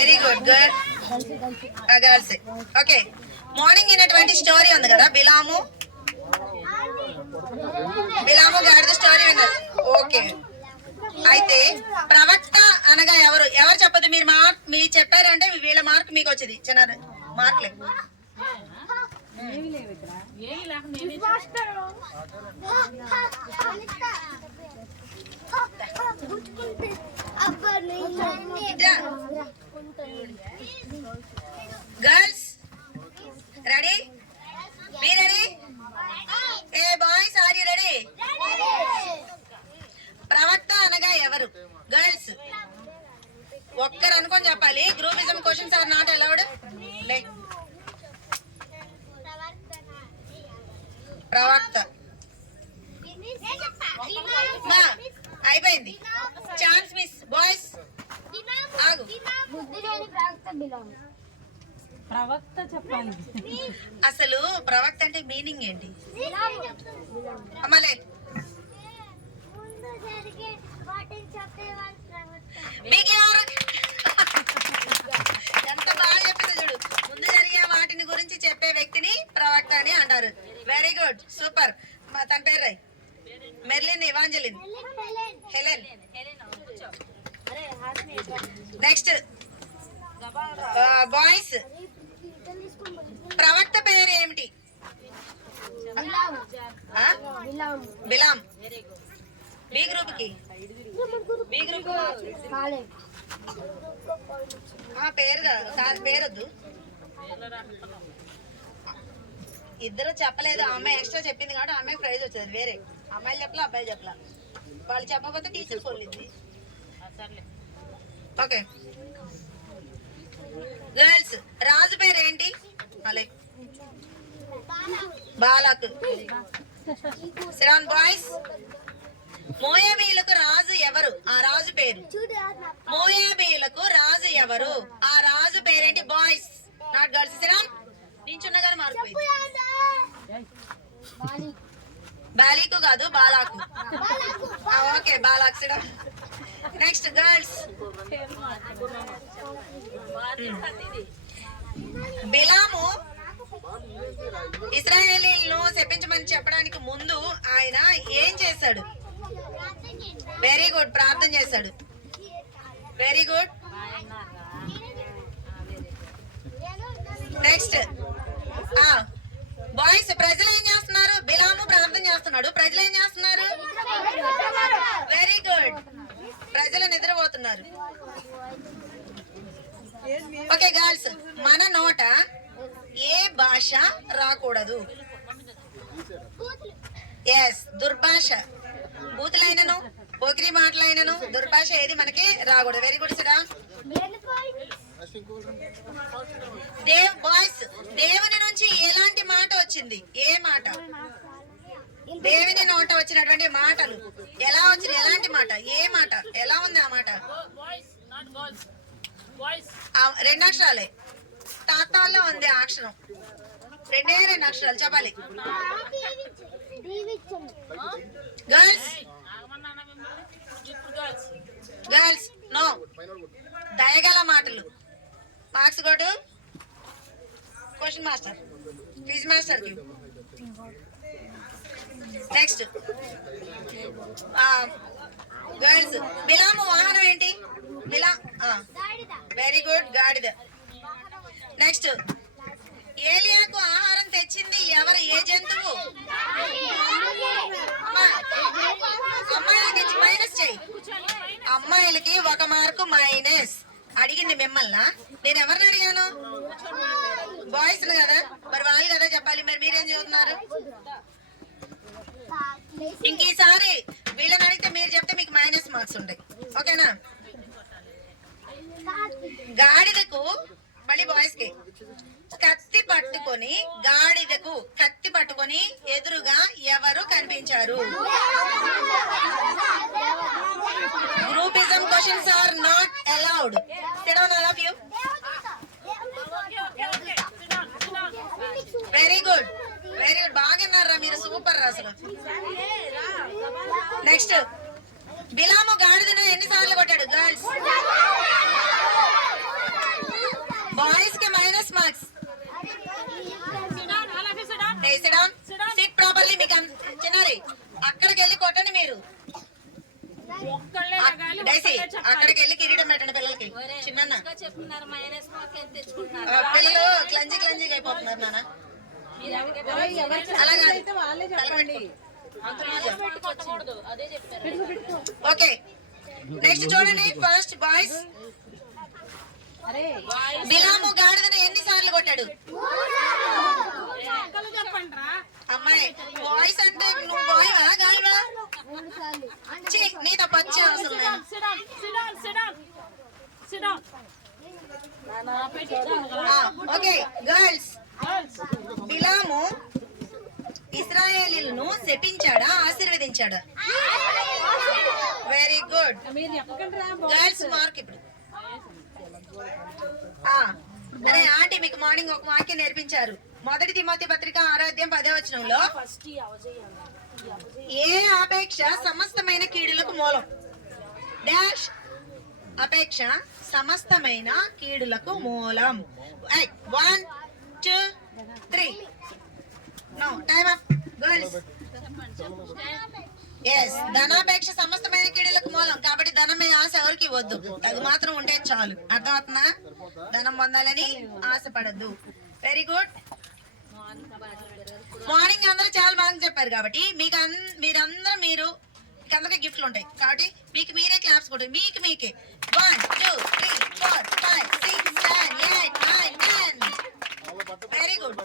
Very good girl girls. Okay, morning అయినటువంటి story ఉంది కదా, బిలాము గాడిద స్టోరీ విన్నారు. ఓకే, అయితే ప్రవక్త అనగా ఎవరు ఎవరు చెప్పదు. మీరు చెప్పారంటే వీళ్ళ మార్క్ మీకు వచ్చేది. చిన్న మార్కులే. Girls ready? మీ రెడీ? ఏ బాయ్స్ ఆర్ యు రెడీ? ప్రవక్త అనగా ఎవరు? గర్ల్స్ ఒక్కరు అనుకొని చెప్పాలి. Groupism questions are not allowed. ప్రవక్త అయిపోయింది. Chance miss. బాయ్స్ ఆగు. ప్రవక్త చెప్పాలి. అసలు ప్రవక్త అంటే మీనింగ్ ఏంటి? అమ్మలే ఎంత బాగా చెప్పింది చూడు. ముందు జరిగే వాటిని గురించి చెప్పే వ్యక్తిని ప్రవక్త అని అంటారు. Very good, super. తన పేరు Roy. Merlin, Evangeline, Helen. Next boys, ప్రవక్త పేరు ఏమిటి? బిలాం. బి గ్రూప్ కి పేరొద్దు. ఇద్దరు చెప్పలేదు. ఆ అమ్మాయి ఎక్స్ట్రా చెప్పింది కాబట్టి ఆ అమ్మాయి ప్రైజ్ వచ్చేది. వేరే అమ్మాయిలు చెప్పలా, అబ్బాయి చెప్పలా. వాళ్ళు చెప్పకపోతే టీచర్ కొల్లింది. ఓకే గర్ల్స్, రాజు పేరు ఏంటి? అలే బాలక్. సిరాన్. బాయ్స్, మోయాబీలకు రాజు ఎవరు? ఆ రాజు పేరు. మోయాబీలకు రాజు ఎవరు? ఆ రాజు పేరేంటి? Boys, not girls. సిరాన్ నించున్న గారు మారిపోయింది. బాలీకు కాదు, బాలాకు. Okay, Balak. సిరాన్. నెక్స్ట్ గర్ల్స్, బిలాము ఇశ్రాయేలీలను శపించమని చెప్పడానికి ముందు ఆయన ఏం చేశాడు? వెరీ గుడ్, ప్రార్థన చేశాడు. Very good. నెక్స్ట్ బాయ్స్, ప్రజలు ఏం చేస్తున్నారు? బిలాము ప్రార్థన చేస్తున్నాడు, ప్రజలు ఏం చేస్తున్నారు? వెరీ గుడ్, ప్రజలు నిద్రపోతున్నారు. ఓకే గర్ల్స్, మన నోట ఏ భాష రాకూడదు? ఎస్, దుర్భాష. బూతులైనను, పోకిరి మాటలైనను, దుర్భాష ఏది మనకి రాకూడదు. Very good సిడా. బాయ్స్, దేవుని నుంచి ఎలాంటి మాట వచ్చింది? ఏ మాట? దేవుని నోట వచ్చినటువంటి మాటలు ఎలా వచ్చింది? ఎలాంటి మాట? ఏ మాట? ఎలా ఉంది ఆ మాట? రెండు అక్షరాలే. తాతాల్లో ఉంది ఆ అక్షరం. రెండు అక్షరాలు చెప్పాలి. Girls, girls no. దయగల మాటలు. మార్క్స్ కొట్టు. క్వశ్చన్ మాస్టర్, క్విజ్ మాస్టర్ కి. నెక్స్ట్ గర్ల్స్, బిలాము వాహనం ఏంటి? వెరీ గుడ్, గాడిద. నెక్స్ట్, ఏలియాకు ఆహారం తెచ్చింది ఎవరు? ఏ జంతువు? అమ్మాయిలకి మైనస్ చెయ్యి. అమ్మాయిలకి 1 మార్కు మైనస్. అడిగింది మిమ్మల్ని. నేను ఎవరిని అడిగాను? బాయ్స్ కదా, మరి వాళ్ళు కదా చెప్పాలి. మరి మీరేం చదువుతున్నారు? ఇంకీసారి వీళ్ళని అడిగితే మీరు చెప్తే మీకు మైనస్ మార్క్స్ ఉంటాయి. ఓకేనా? గాడిదకు, మళ్ళీ బాయ్స్ కి, కత్తి పట్టుకొని, గాడిదకు కత్తి పట్టుకొని ఎదురుగా ఎవరు కనిపించారు? Groupism questions are not allowed. Sit down all of you. Very good, very good. బాగున్నారా మీరు? సూపర్ అసలు. నెక్స్ట్, బిలాము గాడిదను ఎన్నిసార్లు కొట్టాడు? గర్ల్స్ నాన్న చెప్తున్నారు మైనస్ మార్క్ ఎంత తెచ్చుకుంటున్నారు పిల్లలు క్లంజీగా అయిపోతున్నారు నాన్న. అలా కాదు. వాళ్ళే చెప్పండి. అదే చెప్తారు. ఓకే నెక్స్ట్ చూడండి. First boys. బిలాము గాడిదను ఎన్నిసార్లు కొట్టాడు? అమ్మాయి బాయ్స్ అంటే నువ్వు బాయ్ వా గాలివా? నీతో పచ్చి అవసరం లేదు. Okay girls. బిలాము ఇశ్రాయేలీయులను శపించాడా ఆశీర్వదించాడా? Very good girls. మార్క్ ఇప్పుడు. అరే ఆంటీ మీకు మార్నింగ్ ఒక వాక్యం నేర్పించారు. మొదటి తిమోతి పత్రిక 6:10 ఏ అపేక్ష సమస్తమైన కీడులకు మూలం. డాష్ అపేక్ష సమస్తమైన కీడులకు మూలం. 1 2 3 no time up girls. Yes ధనాపేక్ష సమస్తమైన కీడులకు మూలం. కాబట్టి ధనం మీద ఆశ ఎవరికి వద్దు. అది మాత్రం ఉంటే చాలు. అర్థమవుతుందా? ధనం పొందాలని ఆశపడద్దు. Very good. మార్నింగ్ అందరూ చాలా బాగా చెప్పారు. కాబట్టి మీరందరూ మీకు అందరికీ గిఫ్ట్లు ఉంటాయి. కాబట్టి మీకు మీరే క్లాప్స్ కొట్టు. మీకే 1 2 3 4 5 6 7 8 9 10. Very good.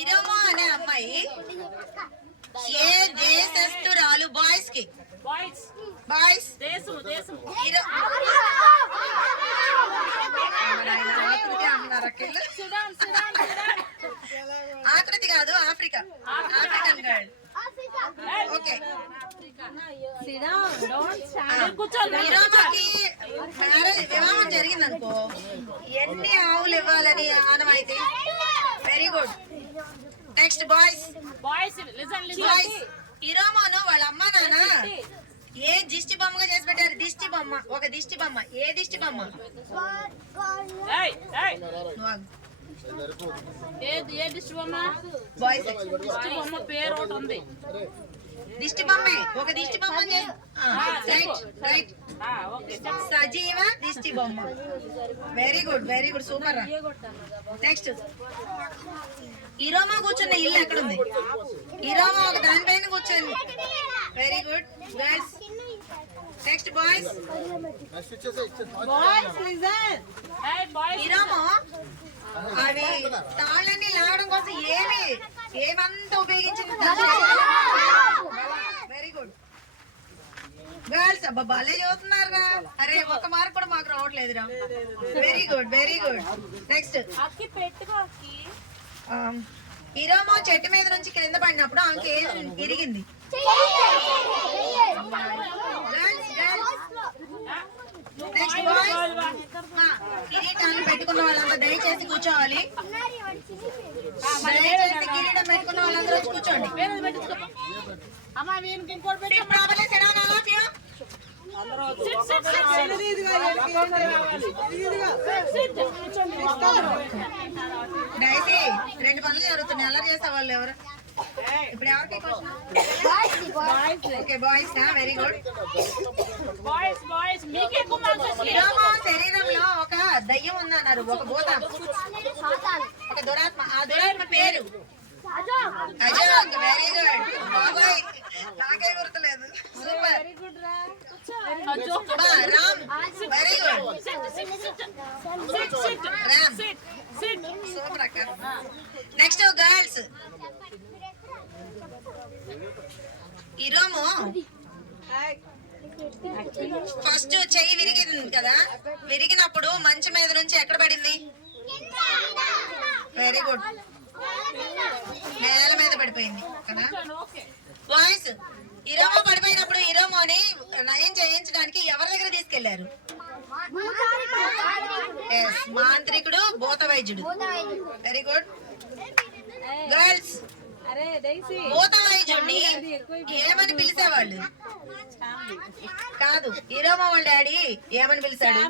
ఇరోమో అనే అమ్మాయి ఏ దేశస్తురాలు? బాయ్స్ కి బాయ్స్ ఆకృతి కాదు ఆఫ్రికా. African girl. ఓకే ఇరోమాకి వివాహం జరిగిందనుకో ఎన్ని ఆవులు ఇవ్వాలని ఆనమైతే. Very good. Next boys. ఇరోమాను వాళ్ళ అమ్మ నాన్న ఏ దిష్టి బొమ్మగా చేసి పెట్టారు? దిష్టి బొమ్మ. ఒక దిష్టి బొమ్మ. ఏ దిష్టి బొమ్మ? బాయ్స్ దిష్టి బొమ్మే. ఒక దిష్టి బొమ్మ. రైట్. సజీవ దిష్టి బొమ్మ. వెరీ గుడ్ సూపర్ రా. నెక్స్ట్ ఇరోమా కూర్చున్న ఇల్లు ఎక్కడుంది? ఇరోమా ఒక దానిపైన కూర్చొని. Very good girls. Next boys. Iroma అవి తాళ్ళని లాగడం కోసం ఏమంతా ఉపయోగించింది? Very good girls. అబ్బా భలే చదువుతున్నారా. అరే ఒక మార్క్ కూడా మాకు రావట్లేదురా. Very good next. ఇరోమో చెట్టు మీద నుంచి క్రింద పడినప్పుడు ఆమెకి ఏది ఇరిగింది? Next boys. కిరీటాన్ని పెట్టుకున్న వాళ్ళంతా దయచేసి కూర్చోవాలి. దయచేసి కిరీటం పెట్టుకున్న వాళ్ళందరూ వచ్చి కూర్చోండి. డైసీ 2 పనులు జరుగుతున్నాయి. అలా చేసే వాళ్ళు ఎవరు? ఇప్పుడు ఎవరికి ఓకే బాయ్స్. Very good. శరీరంలో ఒక దయ్యం ఉందన్నారు. ఒక భూత, ఒక దురాత్మ. ఆ దురాత్మ పేరు అజోక్. వెరీ గుడ్ బాబాయ్. నాకే గుర్తులేదు. Super. Ram. Very good Ram. Super అక్క. Next girls. ఇరోమో ఫస్ట్ చెయ్యి విరిగింది కదా. విరిగినప్పుడు మంచం మీద నుంచి ఎక్కడ పడింది? వెరీ గుడ్ నేల మీద పడిపోయింది కదా. వాయిస్. ఇరోమో పడిపోయినప్పుడు ఇరోమోని నయం చేయించడానికి ఎవరి దగ్గర తీసుకెళ్లారు? మాంత్రికుడు, భూత వైద్యుడు. Very good girls. భూత వైద్యుడిని ఏమని పిలిచేవాళ్ళు? కాదు, ఇరోమో వాళ్ళ డాడీ ఏమని పిలిచాడు?